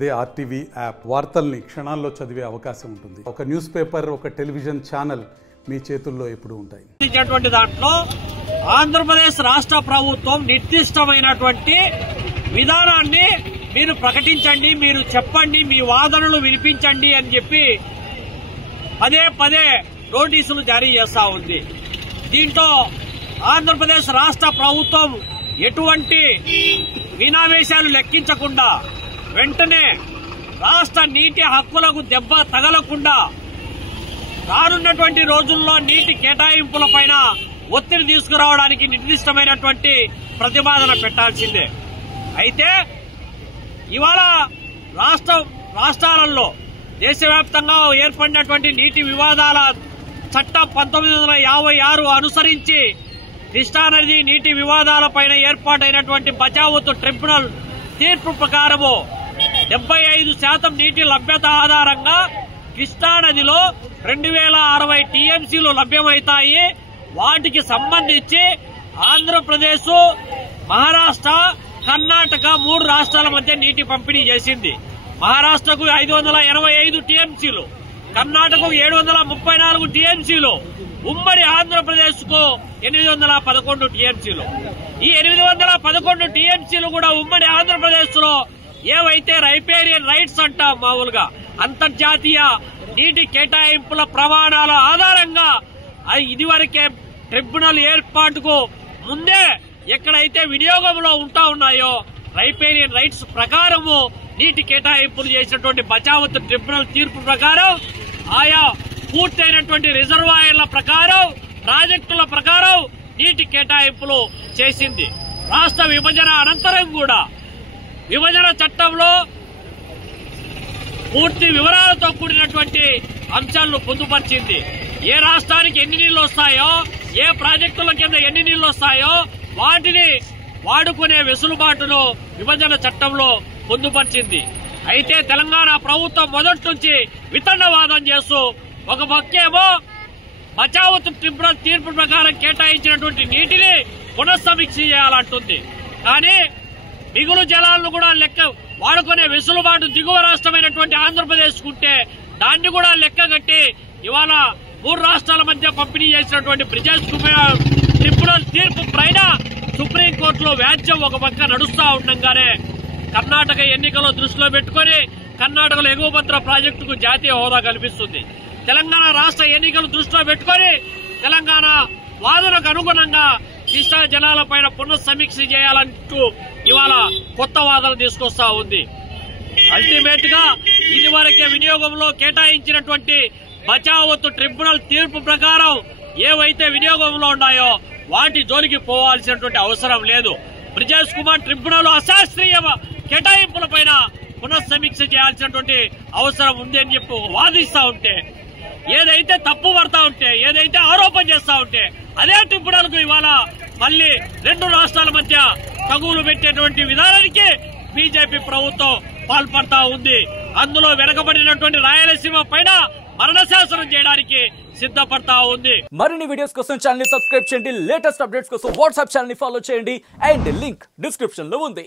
అదే RTV app వార్తల్ని క్షణాల్లో చదివే అవకాశం ఉంటుంది. ఒక న్యూస్ పేపర్, ఒక టెలివిజన్ ఛానల్ మీ చేతుల్లో ఎప్పుడు ఉంటాయి. దాంట్లో ఆంధ్రప్రదేశ్ రాష్ట్ర ప్రభుత్వం నిర్దిష్టమైనటువంటి విధానాన్ని మీరు ప్రకటించండి, మీరు చెప్పండి, మీ వాదనలు వినిపించండి అని చెప్పి పదే పదే నోటీసులు జారీ చేస్తా ఉంది. దీంట్లో ఆంధ్రప్రదేశ్ రాష్ట్ర ప్రభుత్వం ఎటువంటి వినావేశాలు లెక్కించకుండా వెంటనే రాష్ట్ర నీటి హక్కులకు దెబ్బ తగలకుండా రానున్నటువంటి రోజుల్లో నీటి కేటాయింపులపైన ఒత్తిడి తీసుకురావడానికి నిర్దిష్టమైనటువంటి ప్రతిపాదన పెట్టాల్సిందే. అయితే ఇవాళ రాష్ట్రాలలో దేశవ్యాప్తంగా ఏర్పడినటువంటి నీటి వివాదాల చట్టం 1956 అనుసరించి కృష్ణానది నీటి వివాదాలపైన ఏర్పాటైనటువంటి బచావత్ ట్రిబ్యునల్ తీర్పు ప్రకారము 75% నీటి లభ్యత ఆధారంగా కృష్ణానదిలో 2060 టీఎంసీలు లభ్యమవుతాయి. వాటికి సంబంధించి ఆంధ్రప్రదేశ్, మహారాష్ట్ర, కర్ణాటక 3 రాష్ట్రాల మధ్య నీటి పంపిణీ చేసింది. మహారాష్ట్రకు 585 టీఎంసీలు, కర్ణాటకకు 734 టీఎంసీలు, ఉమ్మడి ఆంధ్రప్రదేశ్ కు 811 టీఎంసీలు. ఈ 811 టీఎంసీలు కూడా ఉమ్మడి ఆంధ్రప్రదేశ్ లో ఏవైతే రైపేరియన్ రైట్స్ అంటాం, మామూలుగా అంతర్జాతీయ నీటి కేటాయింపుల ప్రమాణాల ఆధారంగా ఇదివరకే ట్రిబ్యునల్ ఏర్పాటుకు ముందే ఎక్కడైతే వినియోగంలో ఉంటా ఉన్నాయో రైపేరియన్ రైట్స్ ప్రకారము నీటి కేటాయింపులు చేసినటువంటి బచావత్ ట్రిబ్యునల్ తీర్పు ప్రకారం ఆయా పూర్తయినటువంటి రిజర్వాయర్ల ప్రకారం, ప్రాజెక్టుల ప్రకారం నీటి కేటాయింపులు చేసింది. రాష్ట్ర విభజన అనంతరం కూడా విభజన చట్టంలో పూర్తి వివరాలతో కూడినటువంటి అంశాలను పొందుపరిచింది. ఏ రాష్ట్రానికి ఎన్ని నీళ్లు వస్తాయో, ఏ ప్రాజెక్టుల కింద ఎన్ని నీళ్లు వస్తాయో వాటిని వాడుకునే వెసులుబాటును విభజన చట్టంలో పొందుపరిచింది. అయితే తెలంగాణ ప్రభుత్వం మొదటి నుంచి వితండవాదం చేస్తూ ఒక పక్కేమో బచావత్ ట్రిబ్యునల్ తీర్పు ప్రకారం కేటాయించినటువంటి నీటిని పునఃసమీక్ష చేయాలంటుంది. కానీ మిగులు జలాలను కూడా లెక్క వాడుకునే వెసులుబాటు దిగువ రాష్ట్రమైనటువంటి ఆంధ్రప్రదేశ్ ఉంటే దాన్ని కూడా లెక్క కట్టి ఇవాళ 3 రాష్ట్రాల మధ్య పంపిణీ చేసినటువంటి బ్రిజేష్ ట్రిబ్యునల్ తీర్పు పైన సుప్రీంకోర్టులో వ్యాజ్యం ఒక పక్క నడుస్తా ఉండగానే కర్ణాటక ఎన్నికలు దృష్టిలో పెట్టుకుని కర్ణాటకలో ఎగువభద్ర ప్రాజెక్టుకు జాతీయ హోదా కల్పిస్తుంది. తెలంగాణ రాష్ట్ర ఎన్నికలు దృష్టిలో పెట్టుకుని తెలంగాణ వాదనకు అనుగుణంగా కృష్ణా జలాలపైన పునఃసమీక్ష చేయాలంటూ ఇవాళ కొత్త వాదన తీసుకొస్తా ఉంది. అల్టిమేట్ గా ఇదివరకే వినియోగంలో కేటాయించినటువంటి బచావత్ ట్రిబ్యునల్ తీర్పు ప్రకారం ఏవైతే వినియోగంలో ఉన్నాయో వాటి జోలికి పోవాల్సినటువంటి అవసరం లేదు. బ్రిజేష్ కుమార్ ట్రిబ్యునల్ అశాస్త్రీయ కేటాయింపులపైన పునఃసమీక్ష చేయాల్సినటువంటి అవసరం ఉంది అని చెప్పి వాదిస్తా ఉంటే, ఏదైతే తప్పు పడతా ఉంటే, ఏదైతే ఆరోపణ చేస్తా ఉంటే అదే ట్రిబ్యునల్ కు ఇవాళ మళ్లీ 2 రాష్ట్రాల మధ్య తగువులు పెట్టేటువంటి విధానానికి బీజేపీ ప్రభుత్వం పాల్పడతా ఉంది. అందులో వెనకబడినటువంటి రాయలసీమ పైన మరణశాసనం చేయడానికి సిద్ధపడతా ఉంది. మరిన్ని వీడియోస్ కోసం ఛానల్ ని సబ్స్క్రైబ్ చేయండి. లేటెస్ట్ అప్డేట్స్ కోసం వాట్సాప్ ఛానల్ ని ఫాలో చేయండి. అండ్ లింక్ డిస్క్రిప్షన్ లో ఉంది.